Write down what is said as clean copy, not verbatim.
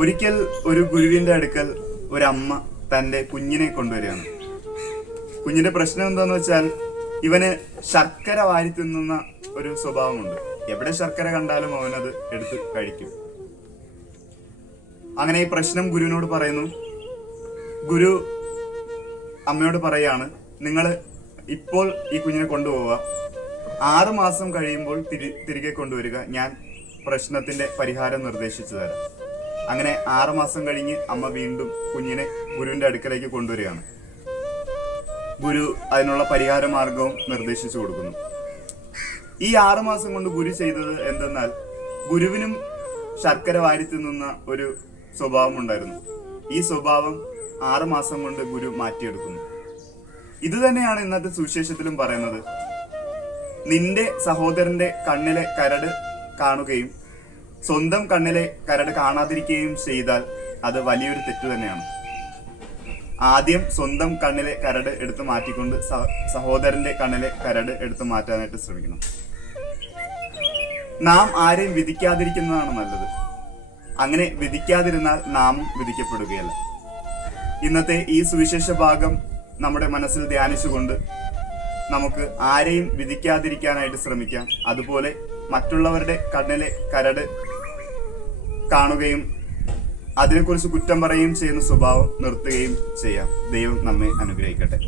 ഒരിക്കൽ ഒരു ഗുരുവിന്റെ അടുക്കൽ ഒരമ്മ തന്റെ കുഞ്ഞിനെ കൊണ്ടുവരികയാണ്. കുഞ്ഞിന്റെ പ്രശ്നം എന്താന്ന് വെച്ചാൽ ഇവന് ശർക്കര വാരി തിന്നുന്ന ഒരു സ്വഭാവമുണ്ട്. എവിടെ ശർക്കര കണ്ടാലും അവനത് എടുത്ത് കഴിക്കും. അങ്ങനെ ഈ പ്രശ്നം ഗുരുവിനോട് പറയുന്നു. ഗുരു അമ്മയോട് പറയാണ്, നിങ്ങൾ ഇപ്പോൾ ഈ കുഞ്ഞിനെ കൊണ്ടുപോവുക, 6 മാസം കഴിയുമ്പോൾ തിരികെ കൊണ്ടുവരിക, ഞാൻ പ്രശ്നത്തിന്റെ പരിഹാരം നിർദ്ദേശിച്ചു തരാം. അങ്ങനെ 6 മാസം കഴിഞ്ഞ് അമ്മ വീണ്ടും കുഞ്ഞിനെ ഗുരുവിന്റെ അടുക്കലേക്ക് കൊണ്ടുവരികയാണ്. ഗുരു അതിനുള്ള പരിഹാര മാർഗവും നിർദ്ദേശിച്ചു കൊടുക്കുന്നു. ഈ 6 മാസം കൊണ്ട് ഗുരു ചെയ്തത് എന്തെന്നാൽ, ഗുരുവിനും ശർക്കര വാരി തിന്നുന്ന ഒരു സ്വഭാവം ഉണ്ടായിരുന്നു. ഈ സ്വഭാവം 6 മാസം കൊണ്ട് ഗുരു മാറ്റിയെടുക്കുന്നു. ഇത് തന്നെയാണ് ഇന്നത്തെ സുവിശേഷത്തിലും പറയുന്നത്. നിന്റെ സഹോദരന്റെ കണ്ണിലെ കരട് കാണുകയും സ്വന്തം കണ്ണിലെ കരട് കാണാതിരിക്കുകയും ചെയ്താൽ അത് വലിയൊരു തെറ്റ് തന്നെയാണ്. ആദ്യം സ്വന്തം കണ്ണിലെ കരട് എടുത്ത് മാറ്റിക്കൊണ്ട് സഹോദരന്റെ കണ്ണിലെ കരട് എടുത്ത് മാറ്റാനായിട്ട് ശ്രമിക്കണം. നാം ആരെയും വിധിക്കാതിരിക്കുന്നതാണ് നല്ലത്. അങ്ങനെ വിധിക്കാതിരുന്നാൽ നാമും വിധിക്കപ്പെടുകയല്ല. ഇന്നത്തെ ഈ സുവിശേഷ ഭാഗം നമ്മുടെ മനസ്സിൽ ധ്യാനിച്ചുകൊണ്ട് നമുക്ക് ആരെയും വിധിക്കാതിരിക്കാനായിട്ട് ശ്രമിക്കാം. അതുപോലെ മറ്റുള്ളവരുടെ കണ്ണിലെ കരട് കാണുകയും അതിനെക്കുറിച്ച് കുറ്റം പറയുകയും ചെയ്യുന്ന സ്വഭാവം നിർത്തുകയും ചെയ്യാം. ദൈവം നമ്മെ അനുഗ്രഹിക്കട്ടെ.